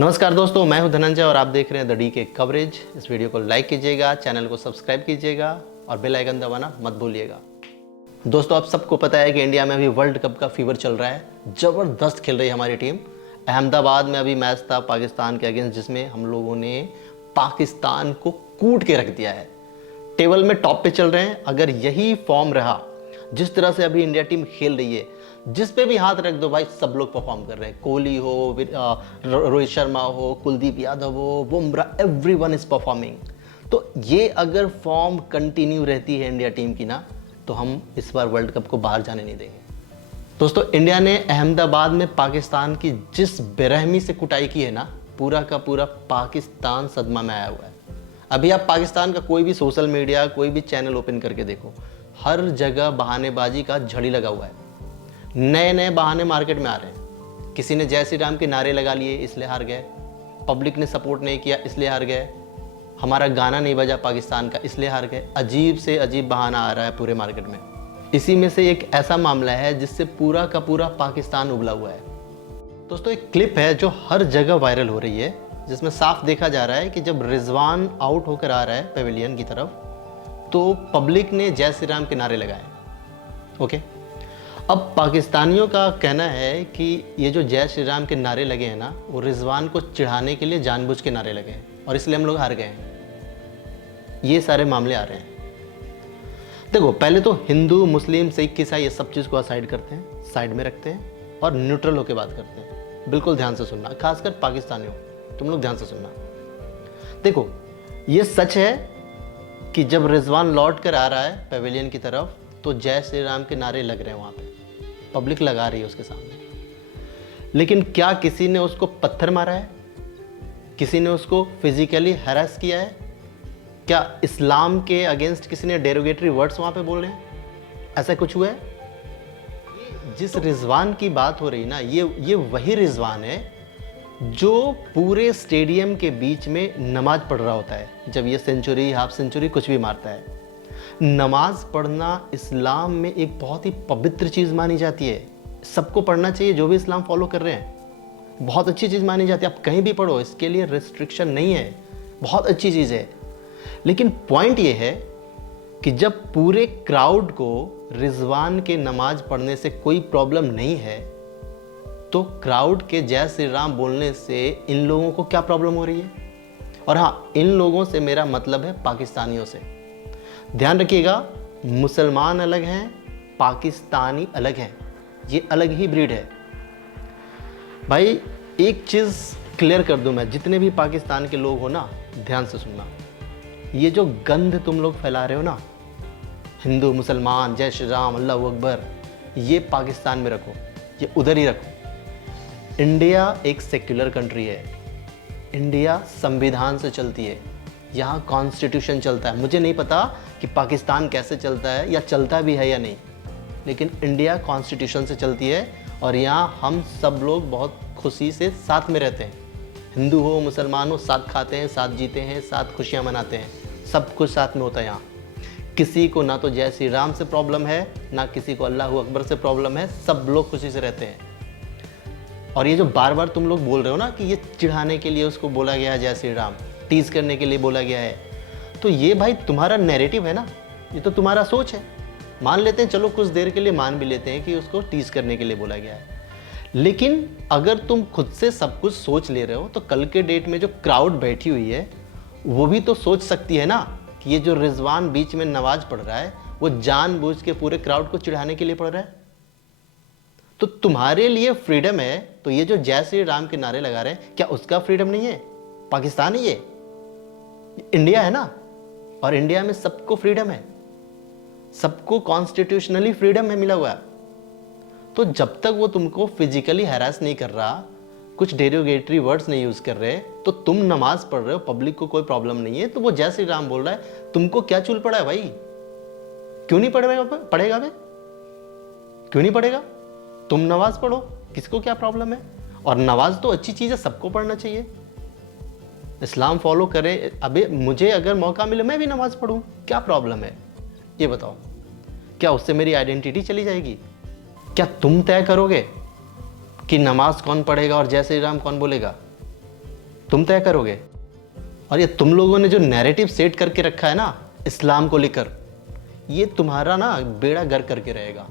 नमस्कार दोस्तों, मैं हूं धनंजय और आप देख रहे हैं द डी के कवरेज। इस वीडियो को लाइक कीजिएगा, चैनल को सब्सक्राइब कीजिएगा और बेल आइकन दबाना मत भूलिएगा। दोस्तों, आप सबको पता है कि इंडिया में अभी वर्ल्ड कप का फीवर चल रहा है। ज़बरदस्त खेल रही है हमारी टीम। अहमदाबाद में अभी मैच था पाकिस्तान के अगेंस्ट, जिसमें हम लोगों ने पाकिस्तान को कूट के रख दिया है। टेबल में टॉप पे चल रहे हैं। अगर यही फॉर्म रहा, जिस तरह से अभी इंडिया टीम खेल रही है, जिस पे भी हाथ रख दो भाई, सब लोग परफॉर्म कर रहे हैं। कोहली हो, रोहित शर्मा हो, कुलदीप यादव हो, बुमराह, एवरीवन इज परफॉर्मिंग। तो ये अगर फॉर्म कंटिन्यू रहती है इंडिया टीम की ना, तो हम इस बार वर्ल्ड कप को बाहर जाने नहीं देंगे। दोस्तों, इंडिया ने अहमदाबाद में पाकिस्तान की जिस बेरहमी से कुटाई की है ना, पूरा का पूरा पाकिस्तान सदमा में आया हुआ है। अभी आप पाकिस्तान का कोई भी सोशल मीडिया, कोई भी चैनल ओपन करके देखो, हर जगह बहानेबाजी का झड़ी लगा हुआ है। नए नए बहाने मार्केट में आ रहे हैं। किसी ने जय श्री राम के नारे लगा लिए, इसलिए हार गए। पब्लिक ने सपोर्ट नहीं किया, इसलिए हार गए। हमारा गाना नहीं बजा पाकिस्तान का, इसलिए हार गए। अजीब से अजीब बहाना आ रहा है पूरे मार्केट में। इसी में से एक ऐसा मामला है जिससे पूरा का पूरा पाकिस्तान उबला हुआ है। दोस्तों, एक क्लिप है जो हर जगह वायरल हो रही है, जिसमें साफ देखा जा रहा है कि जब रिजवान आउट होकर आ रहा है पेविलियन की तरफ, तो पब्लिक ने जय श्री राम के नारे लगाए। ओके, अब पाकिस्तानियों का कहना है कि ये जो जय श्री राम के नारे लगे हैं ना, वो रिजवान को चिढ़ाने के लिए जानबूझ के नारे लगे हैं और इसलिए हम लोग हार गए हैं। ये सारे मामले आ रहे हैं। देखो, पहले तो हिंदू, मुस्लिम, सिख, ईसाई ये सब चीज़ को साइड करते हैं, साइड में रखते हैं और न्यूट्रल होकर बात करते हैं। बिल्कुल ध्यान से सुनना, खासकर पाकिस्तानियों, तुम लोग ध्यान से सुनना। देखो, ये सच है कि जब रिजवान लौट कर आ रहा है पेविलियन की तरफ, तो जय श्री राम के नारे लग रहे हैं वहाँ पे, पब्लिक लगा रही है उसके सामने। लेकिन क्या किसी ने उसको पत्थर मारा है? किसी ने उसको फिजिकली हैरेस किया है? क्या इस्लाम के अगेंस्ट किसी ने डेरोगेटरी वर्ड्स वहाँ पे बोल रहे हैं? ऐसा कुछ हुआ है? जिस रिजवान की बात हो रही ना, ये वही रिजवान है जो पूरे स्टेडियम के बीच में नमाज पढ़ रहा होता है जब ये सेंचुरी, हाफ सेंचुरी कुछ भी मारता है। नमाज पढ़ना इस्लाम में एक बहुत ही पवित्र चीज़ मानी जाती है। सबको पढ़ना चाहिए, जो भी इस्लाम फॉलो कर रहे हैं। बहुत अच्छी चीज़ मानी जाती है, आप कहीं भी पढ़ो, इसके लिए रिस्ट्रिक्शन नहीं है, बहुत अच्छी चीज़ है। लेकिन पॉइंट ये है कि जब पूरे क्राउड को रिजवान के नमाज पढ़ने से कोई प्रॉब्लम नहीं है, तो क्राउड के जय श्री राम बोलने से इन लोगों को क्या प्रॉब्लम हो रही है? और हाँ, इन लोगों से मेरा मतलब है पाकिस्तानियों से। ध्यान रखिएगा, मुसलमान अलग हैं, पाकिस्तानी अलग हैं। ये अलग ही ब्रीड है भाई। एक चीज़ क्लियर कर दूं मैं, जितने भी पाकिस्तान के लोग हो ना, ध्यान से सुनना। ये जो गंध तुम लोग फैला रहे हो ना, हिंदू, मुसलमान, जय श्री राम, अल्लाह अकबर, ये पाकिस्तान में रखो, ये उधर ही रखो। इंडिया एक सेक्युलर कंट्री है। इंडिया संविधान से चलती है। यहाँ कॉन्स्टिट्यूशन चलता है। मुझे नहीं पता कि पाकिस्तान कैसे चलता है या चलता भी है या नहीं, लेकिन इंडिया कॉन्स्टिट्यूशन से चलती है और यहाँ हम सब लोग बहुत खुशी से साथ में रहते हैं। हिंदू हो, मुसलमान हो, साथ खाते हैं, साथ जीते हैं, साथ खुशियाँ मनाते हैं, सब कुछ साथ में होता है यहाँ। किसी को ना तो जय श्री राम से प्रॉब्लम है, ना किसी को अल्लाह अकबर से प्रॉब्लम है। सब लोग खुशी से रहते हैं। और ये जो बार बार तुम लोग बोल रहे हो ना कि ये चिढ़ाने के लिए उसको बोला गया है जय श्री राम, टीज करने के लिए बोला गया है, तो ये भाई तुम्हारा नैरेटिव है ना, ये तो तुम्हारा सोच है। मान लेते हैं, चलो कुछ देर के लिए मान भी लेते हैं कि उसको टीज करने के लिए बोला गया है। लेकिन अगर तुम खुद से सब कुछ सोच ले रहे हो, तो कल के डेट में जो क्राउड बैठी हुई है, वो भी तो सोच सकती है ना कि ये जो रिजवान बीच में नमाज पढ़ रहा है, वो जानबूझ के पूरे क्राउड को चिढ़ाने के लिए पढ़ रहा है। तो तुम्हारे लिए फ्रीडम है, तो ये जो जय श्री राम के नारे लगा रहे हैं, क्या उसका फ्रीडम नहीं है? पाकिस्तान है ये, इंडिया है ना, और इंडिया में सबको फ्रीडम है, सबको कॉन्स्टिट्यूशनली फ्रीडम है मिला हुआ है। तो जब तक वो तुमको फिजिकली हैरास नहीं कर रहा, कुछ डेरोगेटरी वर्ड्स नहीं यूज कर रहे, तो तुम नमाज पढ़ रहे हो, पब्लिक को कोई प्रॉब्लम नहीं है, तो वो जय श्री राम बोल रहा है, तुमको क्या चूल पड़ा है भाई? क्यों नहीं पढ़ेगा बे? क्यों नहीं पढ़ेगा? तुम नमाज पढ़ो, किसको क्या प्रॉब्लम है? और नमाज तो अच्छी चीज है, सबको पढ़ना चाहिए, इस्लाम फॉलो करें। अबे मुझे अगर मौका मिले मैं भी नमाज पढ़ूं, क्या प्रॉब्लम है? ये बताओ, क्या उससे मेरी आइडेंटिटी चली जाएगी? क्या तुम तय करोगे कि नमाज कौन पढ़ेगा और जय श्री राम कौन बोलेगा? तुम तय करोगे। और ये तुम लोगों ने जो नैरेटिव सेट करके रखा है ना इस्लाम को लेकर, ये तुम्हारा ना बेड़ा गर्क करके रहेगा।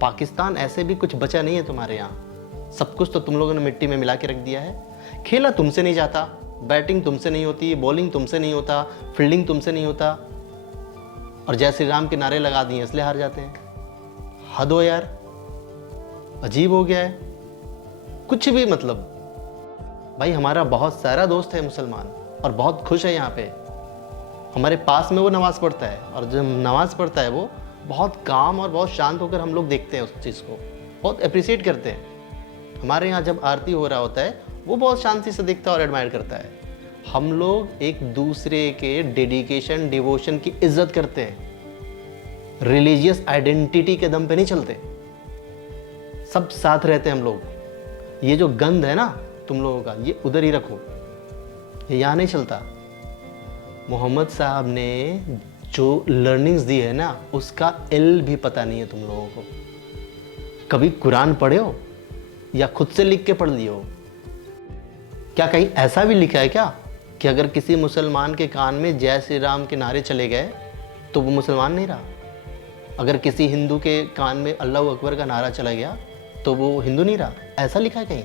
पाकिस्तान ऐसे भी कुछ बचा नहीं है तुम्हारे यहाँ। सब कुछ तो तुम लोगों ने मिट्टी में मिला के रख दिया है। खेला तुमसे नहीं जाता, बैटिंग तुमसे नहीं होती, बॉलिंग तुमसे नहीं होता, फील्डिंग तुमसे नहीं होता, और जय श्री राम के नारे लगा दिए इसलिए हार जाते हैं। हद हो यार, अजीब हो गया है कुछ भी। मतलब भाई हमारा बहुत सारा दोस्त है मुसलमान और बहुत खुश है यहाँ पे। हमारे पास में वो नमाज पढ़ता है, और जब नमाज पढ़ता है वो बहुत काम और बहुत शांत होकर हम लोग देखते हैं उस चीज़ को, बहुत अप्रिशिएट करते हैं। हमारे यहाँ जब आरती हो रहा होता है वो बहुत शांति से देखता है और एडमायर करता है। हम लोग एक दूसरे के डेडिकेशन डिवोशन की इज्जत करते हैं। रिलीजियस आइडेंटिटी के दम पे नहीं चलते, सब साथ रहते हैं हम लोग। ये जो गंद है ना तुम लोगों का, ये उधर ही रखो, ये यहाँ नहीं चलता। मोहम्मद साहब ने जो लर्निंग्स दी है ना उसका एल भी पता नहीं है तुम लोगों को। कभी कुरान पढ़े हो या खुद से लिख के पढ़ लिए हो? क्या कहीं ऐसा भी लिखा है क्या कि अगर किसी मुसलमान के कान में जय श्री राम के नारे चले गए तो वो मुसलमान नहीं रहा? अगर किसी हिंदू के कान में अल्लाह अकबर का नारा चला गया तो वो हिंदू नहीं रहा? ऐसा लिखा है कहीं?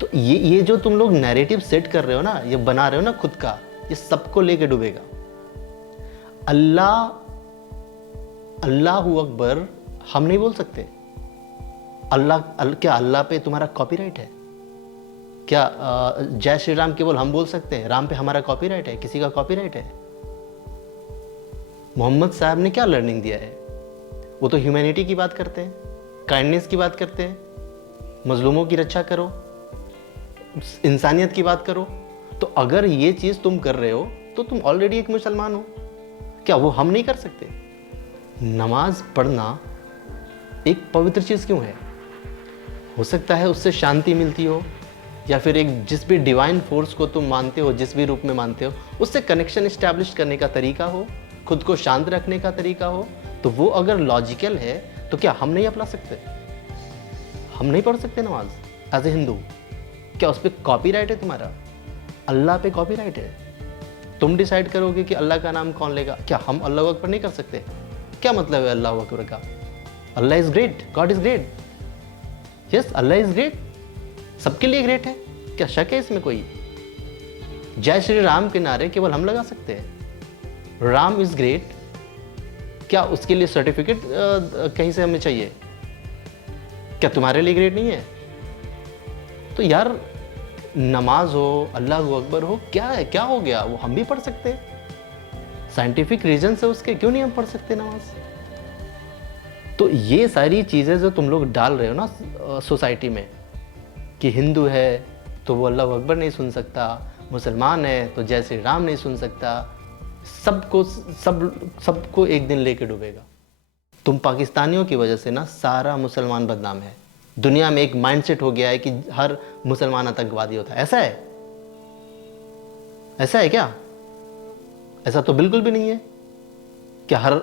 तो ये जो तुम लोग नैरेटिव सेट कर रहे हो ना, ये बना रहे हो ना खुद का, ये सबको लेके डूबेगा। अल्लाह अकबर हम नहीं बोल सकते। क्या अल्लाह पे तुम्हारा कॉपीराइट है? क्या जय श्री राम केवल हम बोल सकते हैं? राम पे हमारा कॉपीराइट है? किसी का कॉपीराइट है? मोहम्मद साहब ने क्या लर्निंग दिया है? वो तो ह्यूमैनिटी की बात करते हैं, काइंडनेस की बात करते हैं, मजलूमों की रक्षा करो, इंसानियत की बात करो। तो अगर ये चीज़ तुम कर रहे हो तो तुम ऑलरेडी एक मुसलमान हो। क्या वो हम नहीं कर सकते? नमाज पढ़ना एक पवित्र चीज़ क्यों है? हो सकता है उससे शांति मिलती हो, या फिर एक जिस भी डिवाइन फोर्स को तुम मानते हो, जिस भी रूप में मानते हो, उससे कनेक्शन इस्टेब्लिश करने का तरीका हो, खुद को शांत रखने का तरीका हो। तो वो अगर लॉजिकल है तो क्या हम नहीं अपना सकते? हम नहीं पढ़ सकते नमाज एज ए हिंदू? क्या उस पर कॉपीराइट है तुम्हारा? अल्लाह पे कॉपीराइट है। तुम डिसाइड करोगे कि अल्लाह का नाम कौन लेगा। क्या हम अल्लाह अकबर नहीं कर सकते? क्या मतलब है अल्लाह अकबर का? Allah is great, God is great. Yes, Allah is great, सबके लिए ग्रेट है। क्या शक है इसमें कोई? जय श्री राम के नारे केवल हम लगा सकते हैं। राम इज ग्रेट, क्या उसके लिए सर्टिफिकेट कहीं से हमें चाहिए? क्या तुम्हारे लिए ग्रेट नहीं है? तो यार नमाज हो, अल्लाह अकबर हो, क्या है, क्या हो गया? वो हम भी पढ़ सकते हैं। साइंटिफिक रीजन से उसके क्यों नहीं हम पढ़ सकते नमाज? तो ये सारी चीज़ें जो तुम लोग डाल रहे हो ना सोसाइटी में, कि हिंदू है तो वो अल्लाह अकबर नहीं सुन सकता, मुसलमान है तो जय श्री राम नहीं सुन सकता, सबको एक दिन लेके डूबेगा। तुम पाकिस्तानियों की वजह से ना सारा मुसलमान बदनाम है। दुनिया में एक माइंडसेट हो गया है कि हर मुसलमान आतंकवादी होता है। ऐसा है? ऐसा है क्या? ऐसा तो बिल्कुल भी नहीं है। क्या हर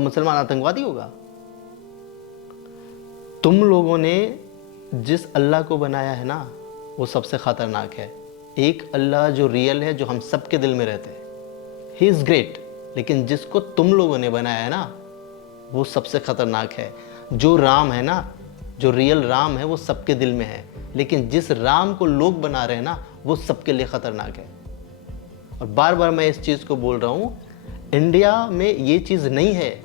मुसलमान आतंकवादी होगा? तुम लोगों ने जिस अल्लाह को बनाया है ना वो सबसे खतरनाक है। एक अल्लाह जो रियल है, जो हम सबके दिल में रहते हैं, ही इज ग्रेट। लेकिन जिसको तुम लोगों ने बनाया है ना वो सबसे खतरनाक है। जो राम है ना, जो रियल राम है, वो सबके दिल में है, लेकिन जिस राम को लोग बना रहे हैं ना वो सबके लिए खतरनाक है। और बार बार मैं इस चीज़ को बोल रहा हूँ, इंडिया में ये चीज़ नहीं है।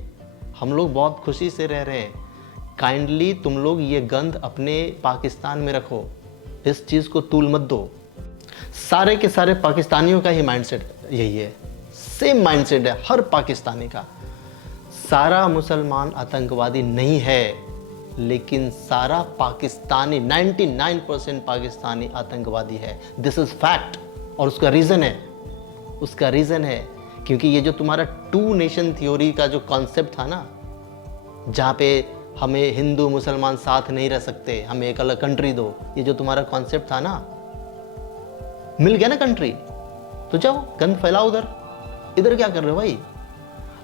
हम लोग बहुत खुशी से रह रहे हैं। काइंडली तुम लोग ये गंद अपने पाकिस्तान में रखो, इस चीज़ को तूल मत दो। सारे के सारे पाकिस्तानियों का ही माइंडसेट यही है, सेम माइंडसेट है हर पाकिस्तानी का। सारा मुसलमान आतंकवादी नहीं है, लेकिन सारा पाकिस्तानी 99% पाकिस्तानी आतंकवादी है। This is fact. और उसका रीज़न है क्योंकि ये जो तुम्हारा टू नेशन थ्योरी का जो कॉन्सेप्ट था ना, जहाँ पे हमें हिंदू मुसलमान साथ नहीं रह सकते, हमें एक अलग कंट्री दो, ये जो तुम्हारा कॉन्सेप्ट था ना, मिल गया ना कंट्री, तो जाओ गंद फैलाओ उधर। इधर क्या कर रहे हो भाई?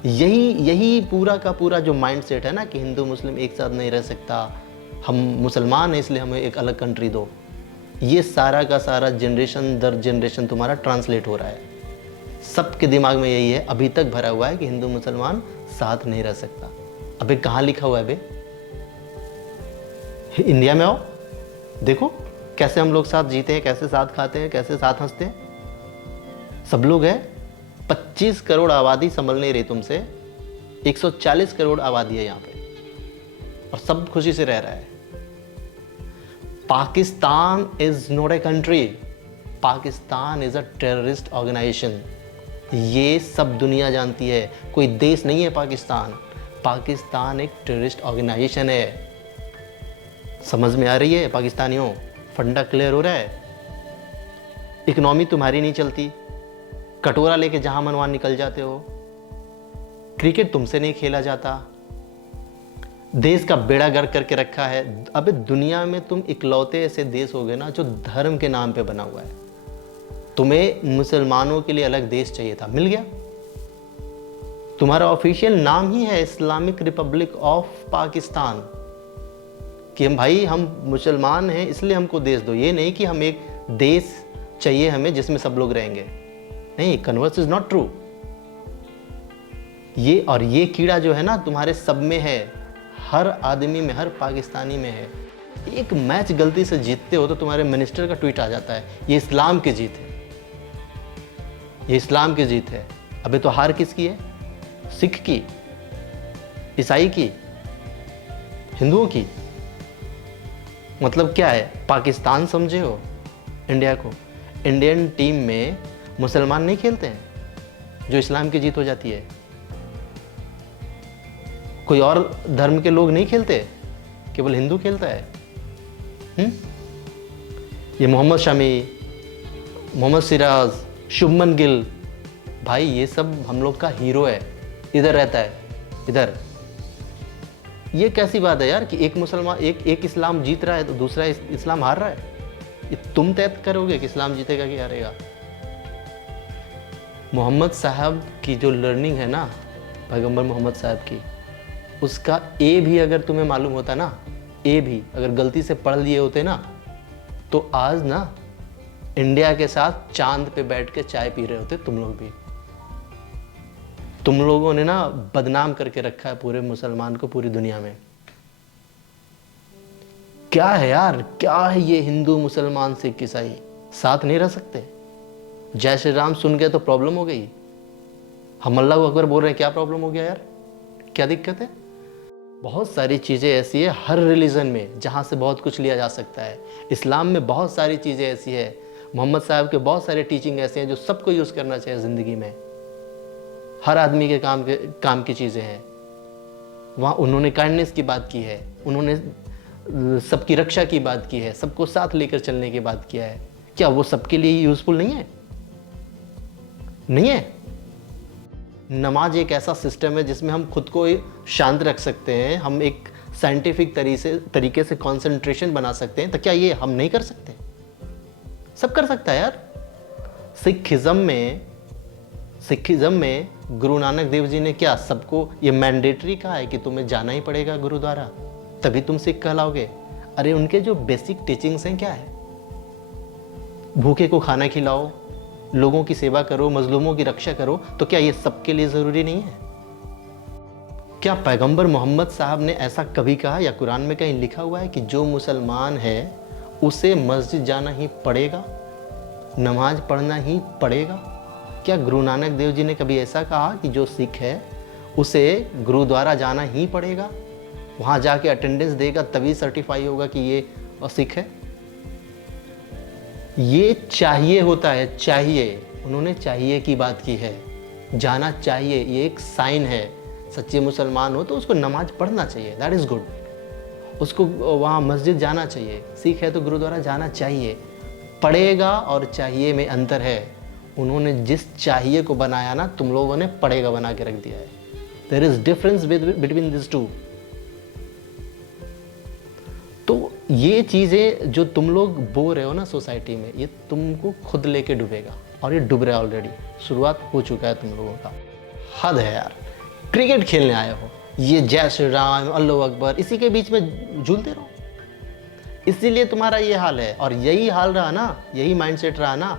यही पूरा का पूरा जो माइंडसेट है ना कि हिंदू मुस्लिम एक साथ नहीं रह सकता, हम मुसलमान हैं इसलिए हमें एक अलग कंट्री दो, ये सारा का सारा जनरेशन दर जनरेशन तुम्हारा ट्रांसलेट हो रहा है। सबके दिमाग में यही है, अभी तक भरा हुआ है कि हिंदू मुसलमान साथ नहीं रह सकता। अबे कहाँ लिखा हुआ है बे? इंडिया में आओ, देखो कैसे हम लोग साथ जीते हैं, कैसे साथ खाते हैं, कैसे साथ हंसते हैं। सब लोग हैं, 25 करोड़ आबादी संभल नहीं रही तुमसे, 140 करोड़ आबादी है यहाँ पे और सब खुशी से रह रहा है। Pakistan is not a country, Pakistan is a terrorist organisation. ये सब दुनिया जानती है, कोई देश नहीं है पाकिस्तान। पाकिस्तान एक टेररिस्ट ऑर्गेनाइजेशन है। समझ में आ रही है पाकिस्तानियों? फंडा क्लियर हो रहा है? इकोनॉमी तुम्हारी नहीं चलती, कटोरा लेके जहां मनवा निकल जाते हो, क्रिकेट तुमसे नहीं खेला जाता, देश का बेड़ा गर्क करके रखा है। अबे दुनिया में तुम इकलौते ऐसे देश हो गए ना जो धर्म के नाम पे बना हुआ है। तुम्हें मुसलमानों के लिए अलग देश चाहिए था, मिल गया। तुम्हारा ऑफिशियल नाम ही है इस्लामिक रिपब्लिक ऑफ पाकिस्तान, कि हम भाई हम मुसलमान हैं इसलिए हमको देश दो। ये नहीं कि हम एक देश चाहिए हमें जिसमें सब लोग रहेंगे। नहीं, कन्वर्स इज नॉट ट्रू। ये कीड़ा जो है ना तुम्हारे सब में है, हर आदमी में, हर पाकिस्तानी में है। एक मैच गलती से जीतते हो तो तुम्हारे मिनिस्टर का ट्वीट आ जाता है, ये इस्लाम की जीत है, ये इस्लाम की जीत है। अबे तो हार किसकी है? सिख की, ईसाई की, हिंदुओं की? मतलब क्या है? पाकिस्तान समझे हो इंडिया को? इंडियन टीम में मुसलमान नहीं खेलते हैं जो इस्लाम की जीत हो जाती है? कोई और धर्म के लोग नहीं खेलते, केवल हिंदू खेलता है। ये मोहम्मद शमी, मोहम्मद सिराज, शुभमन गिल, भाई ये सब हम लोग का हीरो है, इधर रहता है इधर। ये कैसी बात है यार कि एक मुसलमान एक इस्लाम जीत रहा है तो दूसरा इस्लाम हार रहा है? ये तुम तय करोगे कि इस्लाम जीतेगा कि हारेगा? मोहम्मद साहब की जो लर्निंग है ना, पैगंबर मोहम्मद साहब की, उसका ए भी अगर तुम्हें मालूम होता ना, ए भी अगर गलती से पढ़ लिए होते ना, तो आज ना इंडिया के साथ चांद पे बैठ के चाय पी रहे होते तुम लोग भी। तुम लोगों ने ना बदनाम करके रखा है पूरे मुसलमान को पूरी दुनिया में। क्या है यार, क्या है ये हिंदू मुसलमान सिख ईसाई साथ नहीं रह सकते? जय श्री राम सुन गए तो प्रॉब्लम हो गई, हम अल्लाहू अकबर बोल रहे हैं, क्या प्रॉब्लम हो गया यार? क्या दिक्कत है? बहुत सारी चीज़ें ऐसी है हर रिलीजन में जहाँ से बहुत कुछ लिया जा सकता है। इस्लाम में बहुत सारी चीज़ें ऐसी है, मोहम्मद साहब के बहुत सारे टीचिंग ऐसे हैं जो सबको यूज़ करना चाहिए ज़िंदगी में। हर आदमी के काम की चीज़ें हैं वहाँ। उन्होंने काइंडनेस की बात की है, उन्होंने सबकी रक्षा की बात की है, सबको साथ लेकर चलने की बात किया है। क्या वो सबके लिए यूज़फुल नहीं है? नहीं है। नमाज एक ऐसा सिस्टम है जिसमें हम खुद को शांत रख सकते हैं, हम एक साइंटिफिक तरीके से कंसंट्रेशन बना सकते हैं। तो क्या ये हम नहीं कर सकते? सब कर सकता है यार। सिखिज्म में गुरु नानक देव जी ने क्या सबको ये मैंडेटरी कहा है कि तुम्हें जाना ही पड़ेगा गुरुद्वारा, तभी तुम सिख कहलाओगे? अरे उनके जो बेसिक टीचिंग्स हैं क्या है? भूखे को खाना खिलाओ, लोगों की सेवा करो, मजलूमों की रक्षा करो। तो क्या ये सबके लिए ज़रूरी नहीं है? क्या पैगंबर मोहम्मद साहब ने ऐसा कभी कहा या कुरान में कहीं लिखा हुआ है कि जो मुसलमान है उसे मस्जिद जाना ही पड़ेगा, नमाज पढ़ना ही पड़ेगा? क्या गुरु नानक देव जी ने कभी ऐसा कहा कि जो सिख है उसे गुरुद्वारा जाना ही पड़ेगा, वहाँ जाके अटेंडेंस देगा तभी सर्टिफाई होगा कि ये सिख है? ये चाहिए होता है, चाहिए। उन्होंने चाहिए की बात की है, जाना चाहिए, ये एक साइन है। सच्चे मुसलमान हो तो उसको नमाज पढ़ना चाहिए, दैट इज़ गुड। उसको वहाँ मस्जिद जाना चाहिए। सिख है तो गुरुद्वारा जाना चाहिए। पड़ेगा और चाहिए में अंतर है। उन्होंने जिस चाहिए को बनाया ना, तुम लोगों ने पड़ेगा बना के रख दिया है। There is difference between this two. तो ये चीज़ें जो तुम लोग बो रहे हो ना सोसाइटी में, ये तुमको खुद लेके डूबेगा, और ये डूब रहा है ऑलरेडी। शुरुआत हो चुका है तुम लोगों का। हद है यार। क्रिकेट खेलने आए हो, ये जय श्री राम, अल्लाहू अकबर, इसी के बीच में झूलते रहो। इसीलिए तुम्हारा ये हाल है। और यही हाल रहा ना, यही माइंडसेट रहा ना,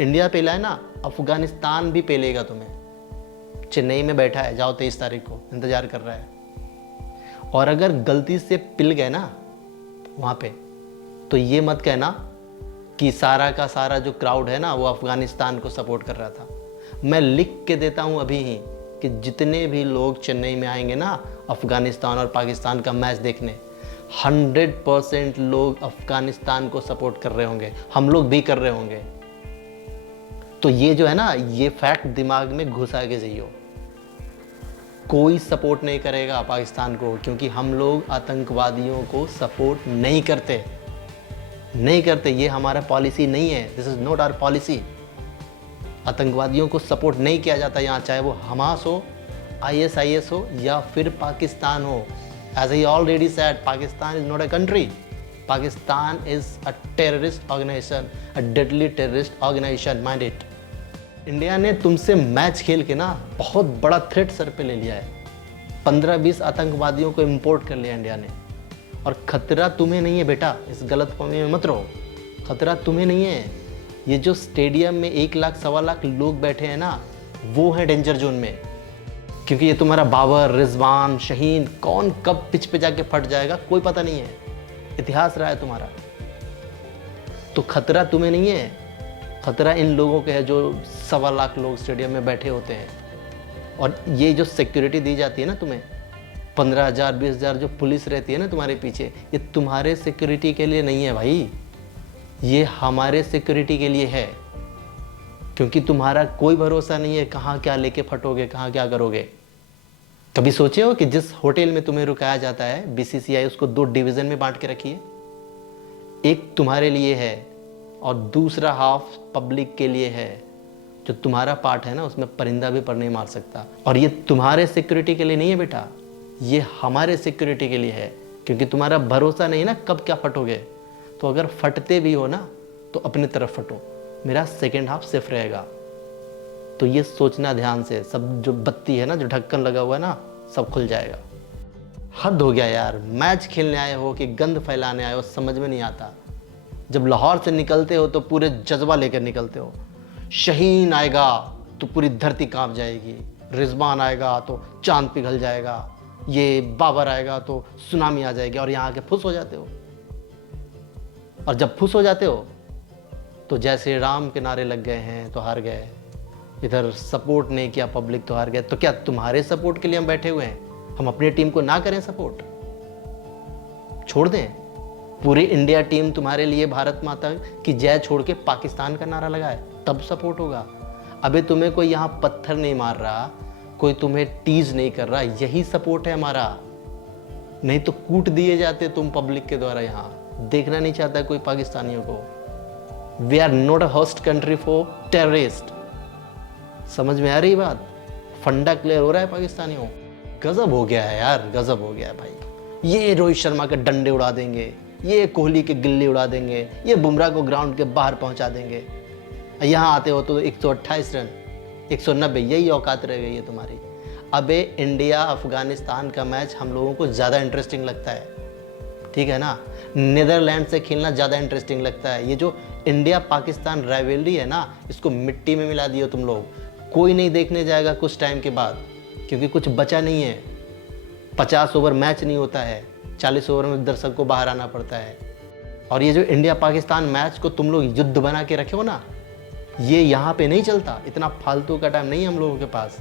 इंडिया पेला है ना, अफगानिस्तान भी पेलेगा तुम्हें। चेन्नई में बैठा है, जाओ 23 तारीख को, इंतजार कर रहा है। और अगर गलती से पिल गए ना वहाँ पे, तो ये मत कहना कि सारा का सारा जो क्राउड है ना वो अफगानिस्तान को सपोर्ट कर रहा था। मैं लिख के देता हूँ अभी ही कि जितने भी लोग चेन्नई में आएंगे ना अफगानिस्तान और पाकिस्तान का मैच देखने, 100% लोग अफगानिस्तान को सपोर्ट कर रहे होंगे, हम लोग भी कर रहे होंगे। तो ये जो है ना, ये फैक्ट दिमाग में घुसा के जाइयो। कोई सपोर्ट नहीं करेगा पाकिस्तान को, क्योंकि हम लोग आतंकवादियों को सपोर्ट नहीं करते, नहीं करते। ये हमारा पॉलिसी नहीं है, this is not our policy. आतंकवादियों को सपोर्ट नहीं किया जाता यहाँ, चाहे वो हमास हो, ISIS हो या फिर पाकिस्तान हो। As I already said, Pakistan is not a country, Pakistan is a terrorist organisation, a deadly terrorist organisation, mind it. India ने तुमसे मैच खेल के ना बहुत बड़ा थ्रेट सर पे ले लिया है। 15-20 आतंकवादियों को इंपोर्ट कर लिया इंडिया ने। और खतरा तुम्हें नहीं है बेटा, इस गलतफहमी में मत रहो, खतरा तुम्हें नहीं है। ये जो स्टेडियम में 1 लाख 1.25 लाख लोग बैठे हैं ना, वो है डेंजर जोन में। क्योंकि ये तुम्हारा बाबर, रिजवान, शहीन, कौन कब पिच पे जाके फट जाएगा कोई पता नहीं है। इतिहास रहा है तुम्हारा। तो खतरा तुम्हें नहीं है, खतरा इन लोगों के है जो 1.25 लाख लोग स्टेडियम में बैठे होते हैं। और ये जो सिक्योरिटी दी जाती है ना तुम्हें, 15,000 20,000 जो पुलिस रहती है ना तुम्हारे पीछे, ये तुम्हारे सिक्योरिटी के लिए नहीं है भाई, ये हमारे सिक्योरिटी के लिए है। क्योंकि तुम्हारा कोई भरोसा नहीं है कहाँ क्या लेके फटोगे, कहाँ क्या करोगे। कभी सोचे हो कि जिस होटल में तुम्हें रुकाया जाता है BCCI उसको 2 डिवीजन में बांट के रखी है, एक तुम्हारे लिए है और दूसरा हाफ पब्लिक के लिए है। जो तुम्हारा पार्ट है ना उसमें परिंदा भी पर नहीं मार सकता। और ये तुम्हारे सिक्योरिटी के लिए नहीं है बेटा, ये हमारे सिक्योरिटी के लिए है। क्योंकि तुम्हारा भरोसा नहीं ना कब क्या फटोगे। तो अगर फटते भी हो ना तो अपनी तरफ फटो, मेरा सेकेंड हाफ सेफ रहेगा। तो ये सोचना ध्यान से, सब जो बत्ती है ना, जो ढक्कन लगा हुआ है ना, सब खुल जाएगा। हद हो गया यार, मैच खेलने आए हो कि गंद फैलाने आए हो, समझ में नहीं आता। जब लाहौर से निकलते हो तो पूरे जज्बा लेकर निकलते हो। शहीन आएगा तो पूरी धरती कांप जाएगी, रिजवान आएगा तो चांद पिघल जाएगा, ये बाबर आएगा तो सुनामी आ जाएगी, और यहाँ आके फुस हो जाते हो। और जब फुस हो जाते हो तो जय श्री राम के नारे लग गए हैं तो हार गए, इधर सपोर्ट नहीं किया पब्लिक तो हार गए। तो क्या तुम्हारे सपोर्ट के लिए हम बैठे हुए हैं? हम अपनी टीम को ना करें सपोर्ट, छोड़ दें? पूरी इंडिया टीम तुम्हारे लिए भारत माता की जय छोड़ के पाकिस्तान का नारा लगाए, तब सपोर्ट होगा। अबे तुम्हें कोई यहाँ पत्थर नहीं मार रहा, कोई तुम्हें टीज नहीं कर रहा, यही सपोर्ट है हमारा। नहीं तो कूट दिए जाते तुम पब्लिक के द्वारा। यहाँ देखना नहीं चाहता कोई पाकिस्तानियों को। We are not a host country for terrorist. समझ में आ रही बात? फंडा क्लियर हो रहा है पाकिस्तानियों? गजब हो गया है यार, गजब हो गया है भाई। ये रोहित शर्मा के डंडे उड़ा देंगे, ये कोहली के गिल्ले उड़ा देंगे, ये बुमराह को ग्राउंड के बाहर पहुंचा देंगे। यहाँ आते हो तो 128 रन, 190, यही औकात रह गई है तुम्हारी। अबे इंडिया अफगानिस्तान का मैच हम लोगों को ज़्यादा इंटरेस्टिंग लगता है, ठीक है ना? नीदरलैंड से खेलना ज़्यादा इंटरेस्टिंग लगता है। ये जो इंडिया पाकिस्तान राइवलरी है ना, इसको मिट्टी में मिला दिए तुम लोग। कोई नहीं देखने जाएगा कुछ टाइम के बाद, क्योंकि कुछ बचा नहीं है। 50 ओवर मैच नहीं होता है, 40 ओवर में दर्शक को बाहर आना पड़ता है। और ये जो इंडिया पाकिस्तान मैच को तुम लोग युद्ध बना के रखे हो ना, ये यहाँ पे नहीं चलता। इतना फालतू का टाइम नहीं है हम लोगों के पास।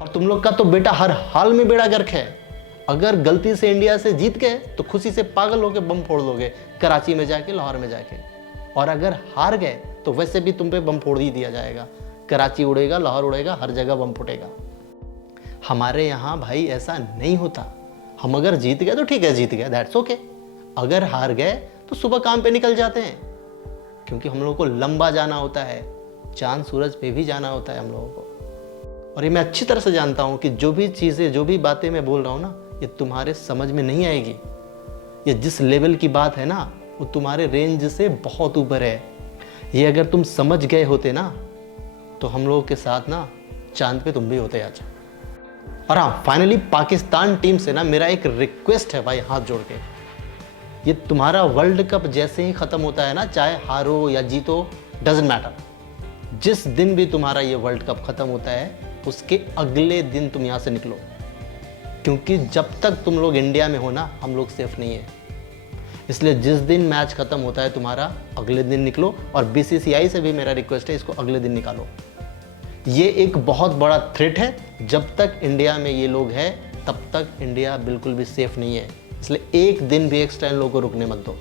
और तुम लोग का तो बेटा हर हाल में बेड़ा गर्क है। अगर गलती से इंडिया से जीत गए तो खुशी से पागल होकर बम फोड़ दोगे कराची में जाके, लाहौर में जाके। और अगर हार गए तो वैसे भी तुम पे बम फोड़ ही दिया जाएगा। कराची उड़ेगा, लाहौर उड़ेगा, हर जगह बम फूटेगा। हमारे यहाँ भाई ऐसा नहीं होता। हम अगर जीत गए तो ठीक है, जीत गए, दैट्स ओके। अगर हार गए तो सुबह काम पे निकल जाते हैं, क्योंकि हम लोगों को लंबा जाना होता है, चांद सूरज पे भी जाना होता है हम लोगों को। और ये मैं अच्छी तरह से जानता हूँ कि जो भी चीज़ें, जो भी बातें मैं बोल रहा हूँ ना, ये तुम्हारे समझ में नहीं आएगी। ये जिस लेवल की बात है ना, वो तुम्हारे रेंज से बहुत ऊपर है। ये अगर तुम समझ गए होते ना, तो हम लोगों के साथ ना चांद पे तुम भी होते आज। और हाँ, फाइनली पाकिस्तान टीम से ना मेरा एक रिक्वेस्ट है भाई, हाथ जोड़ के, ये तुम्हारा वर्ल्ड कप जैसे ही ख़त्म होता है ना, चाहे हारो या जीतो, डजेंट मैटर, जिस दिन भी तुम्हारा ये वर्ल्ड कप ख़त्म होता है उसके अगले दिन तुम यहाँ से निकलो, क्योंकि जब तक तुम लोग इंडिया में हो ना, हम लोग सेफ नहीं है। इसलिए जिस दिन मैच ख़त्म होता है तुम्हारा, अगले दिन निकलो। और बीसीसीआई से भी मेरा रिक्वेस्ट है, इसको अगले दिन निकालो। ये एक बहुत बड़ा थ्रेट है। जब तक इंडिया में ये लोग हैं तब तक इंडिया बिल्कुल भी सेफ नहीं है। इसलिए एक दिन भी एक्स्ट्रा इन लोगों को रुकने मत दो।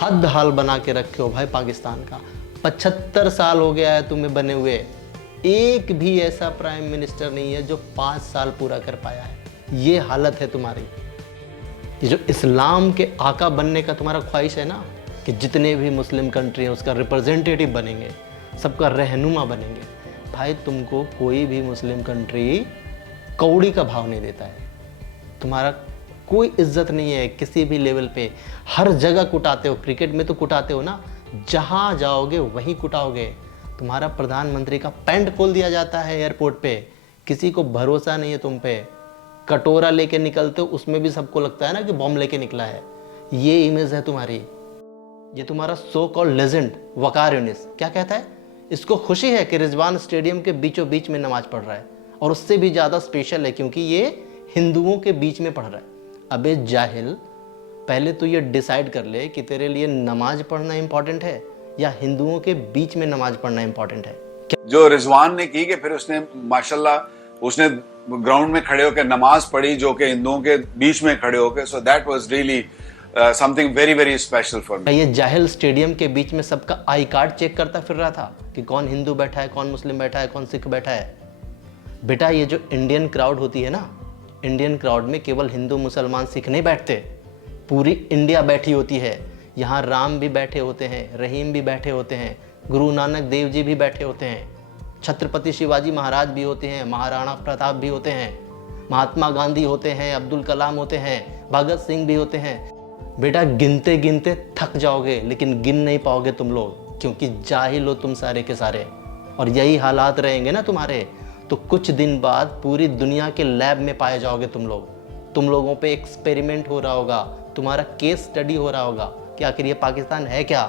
हद हाल बना के रखे हो भाई पाकिस्तान का। 75 साल हो गया है तुम्हें बने हुए, एक भी ऐसा प्राइम मिनिस्टर नहीं है जो 5 साल पूरा कर पाया है। ये हालत है तुम्हारी। ये जो इस्लाम के आका बनने का तुम्हारा ख्वाहिश है ना, कि जितने भी मुस्लिम कंट्री हैं उसका रिप्रेजेंटेटिव बनेंगे, सबका रहनुमा बनेंगे, भाई तुमको कोई भी मुस्लिम कंट्री कौड़ी का भाव नहीं देता है। तुम्हारा कोई इज्जत नहीं है किसी भी लेवल पे। हर जगह कुटाते हो, क्रिकेट में तो कुटाते हो ना, जहाँ जाओगे वहीं कुटाओगे। तुम्हारा प्रधानमंत्री का पैंट खोल दिया जाता है एयरपोर्ट पे, किसी को भरोसा नहीं है तुम पे। कटोरा लेके निकलते हो, उसमें भी सबको लगता है ना कि बॉम्ब लेके निकला है। ये इमेज है तुम्हारी। ये तुम्हारा so called legend Waqar Younis क्या कहता है, इसको खुशी है कि रिजवान स्टेडियम के बीचों बीच में नमाज पढ़ रहा है, और उससे भी ज़्यादा स्पेशल है क्योंकि ये हिंदुओं के बीच में पढ़ रहा है। अबे जाहिल, पहले तो ये डिसाइड कर ले कि तेरे लिए नमाज पढ़ना इंपॉर्टेंट है या हिंदुओं के बीच में नमाज पढ़ना इंपॉर्टेंट है। जो रिजवान ने की कि फिर उसने माशाल्लाह उसने ग्राउंड में खड़े होकर नमाज पढ़ी, जो कि हिंदुओं के बीच में खड़े होकर, so that was really something very very special for me. ये जाहिल स्टेडियम के बीच में सबका आई कार्ड चेक करता फिर रहा था कि कौन हिंदू बैठा है, कौन मुस्लिम बैठा है, कौन सिख बैठा है। बेटा ये जो इंडियन क्राउड होती है ना, इंडियन क्राउड में केवल हिंदू मुसलमान सिख नहीं बैठते, पूरी इंडिया बैठी होती है। यहाँ राम भी बैठे होते हैं, रहीम भी बैठे होते हैं, गुरु नानक देव जी भी बैठे होते हैं, छत्रपति शिवाजी महाराज भी होते हैं, महाराणा प्रताप भी होते हैं, महात्मा गांधी होते हैं, अब्दुल कलाम होते हैं, भगत सिंह भी होते हैं। बेटा गिनते गिनते थक जाओगे, लेकिन गिन नहीं पाओगे तुम लोग, क्योंकि जाहिल हो तुम सारे के सारे। और यही हालात रहेंगे ना तुम्हारे, तो कुछ दिन बाद पूरी दुनिया के लैब में पाए जाओगे तुम लोग। तुम लोगों पे एक्सपेरिमेंट हो रहा होगा, तुम्हारा केस स्टडी हो रहा होगा कि आखिर ये पाकिस्तान है क्या।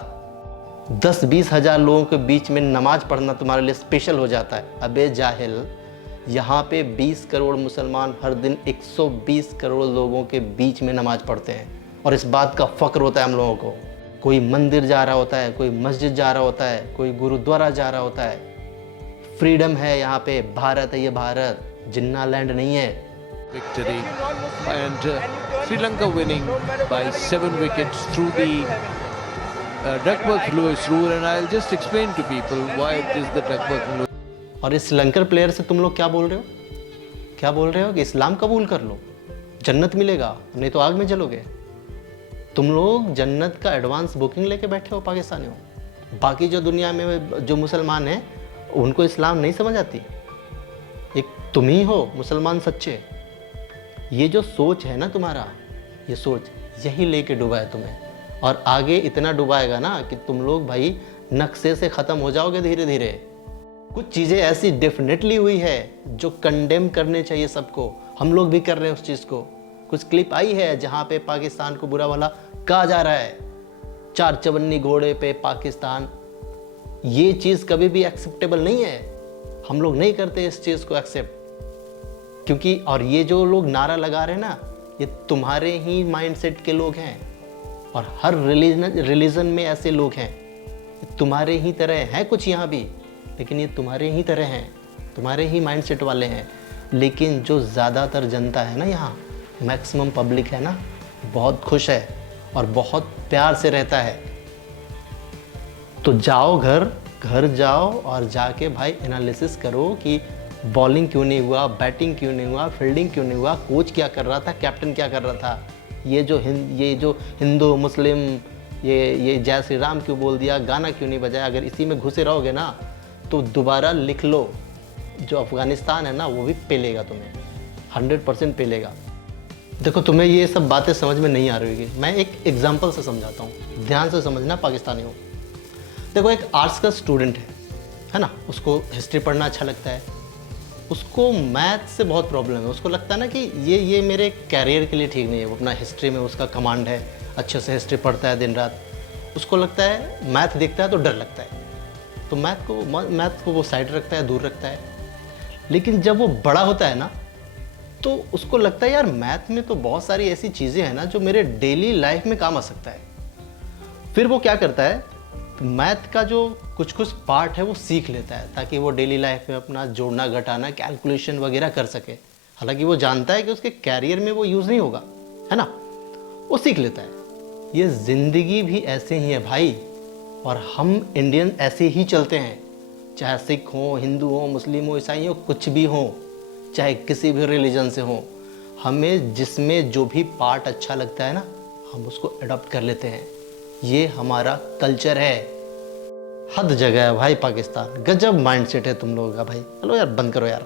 10-20 हज़ार लोगों के बीच में नमाज पढ़ना तुम्हारे लिए स्पेशल हो जाता है। अबे जाहिल, यहाँ पे 20 करोड़ मुसलमान हर दिन 120 करोड़ लोगों के बीच में नमाज पढ़ते हैं, और इस बात का फ़ख्र होता है हम लोगों को। कोई मंदिर जा रहा होता है, कोई मस्जिद जा रहा होता है, कोई गुरुद्वारा जा रहा होता है। फ्रीडम है यहाँ पे, भारत है ये भारत, जिन्ना लैंड नहीं है। Victory and Sri Lanka winning by 7 wickets through the Duckworth-Lewis rule, and I'll just explain to people why it is the Duckworth-Lewis. और इस श्रीलंकर प्लेयर से तुम लोग क्या बोल रहे हो? क्या बोल रहे हो कि इस्लाम कबूल कर लो, जन्नत मिलेगा, नहीं तो आग में जलोगे। तुम लोग जन्नत का एडवांस बुकिंग लेके बैठे हो पाकिस्तानियों। बाकी जो दुनिया में जो मुसलमान हैं उनको इस्लाम नहीं समझ आती, एक तुम ही हो मुसलमान सच्चे। ये जो सोच है ना तुम्हारा, ये सोच यही लेके डुबा है तुम्हें, और आगे इतना डुबाएगा ना कि तुम लोग भाई नक्शे से ख़त्म हो जाओगे धीरे धीरे। कुछ चीज़ें ऐसी डेफिनेटली हुई है जो कंडेम करने चाहिए सबको, हम लोग भी कर रहे हैं उस चीज़ को। कुछ क्लिप आई है जहाँ पे पाकिस्तान को बुरा भला कहा जा रहा है, 4 चवन्नी घोड़े पे पाकिस्तान। ये चीज़ कभी भी एक्सेप्टेबल नहीं है, हम लोग नहीं करते इस चीज़ को एक्सेप्ट। क्योंकि और ये जो लोग नारा लगा रहे हैं ना, ये तुम्हारे ही माइंडसेट के लोग हैं, और हर रिलीजन में ऐसे लोग हैं, तुम्हारे ही तरह हैं कुछ यहाँ भी, लेकिन ये तुम्हारे ही तरह हैं, तुम्हारे ही माइंडसेट वाले हैं। लेकिन जो ज़्यादातर जनता है ना, यहाँ मैक्सिमम पब्लिक है ना, बहुत खुश है और बहुत प्यार से रहता है। तो जाओ घर जाओ और जाके भाई एनालिसिस करो कि बॉलिंग क्यों नहीं हुआ, बैटिंग क्यों नहीं हुआ, फील्डिंग क्यों नहीं हुआ, कोच क्या कर रहा था, कैप्टन क्या कर रहा था, ये जो हिंदू मुस्लिम ये जय श्री राम क्यों बोल दिया, गाना क्यों नहीं बजाया। अगर इसी में घुसे रहोगे ना तो दोबारा लिख लो, जो अफ़गानिस्तान है ना वो भी पेलेगा तुम्हें, 100% पेलेगा। देखो तुम्हें ये सब बातें समझ में नहीं आ रही होगी, मैं एक एग्जांपल से समझाता हूँ, ध्यान से समझना पाकिस्तानियों। देखो एक आर्ट्स का स्टूडेंट है ना, उसको हिस्ट्री पढ़ना अच्छा लगता है, उसको मैथ से बहुत प्रॉब्लम है, उसको लगता है ना कि ये मेरे कैरियर के लिए ठीक नहीं है। वो अपना हिस्ट्री में उसका कमांड है, अच्छे से हिस्ट्री पढ़ता है दिन रात, उसको लगता है मैथ देखता है तो डर लगता है, तो मैथ को वो साइड रखता है, दूर रखता है। लेकिन जब वो बड़ा होता है ना, तो उसको लगता है यार मैथ में तो बहुत सारी ऐसी चीज़ें हैं ना जो मेरे डेली लाइफ में काम आ सकता है। फिर वो क्या करता है, मैथ का जो कुछ कुछ पार्ट है वो सीख लेता है, ताकि वो डेली लाइफ में अपना जोड़ना घटाना कैलकुलेशन वगैरह कर सके। हालांकि वो जानता है कि उसके कैरियर में वो यूज़ नहीं होगा, है ना, वो सीख लेता है। ये ज़िंदगी भी ऐसे ही है भाई, और हम इंडियन ऐसे ही चलते हैं, चाहे सिख हो, हिंदू हो, मुस्लिम हो, ईसाई हो, कुछ भी हो, चाहे किसी भी रिलीजन से हो, हमें जिसमें जो भी पार्ट अच्छा लगता है ना, हम उसको अडॉप्ट कर लेते हैं। ये हमारा कल्चर है। हद जगह है भाई पाकिस्तान, गजब माइंडसेट है तुम लोगों का भाई। चलो यार बंद करो यार।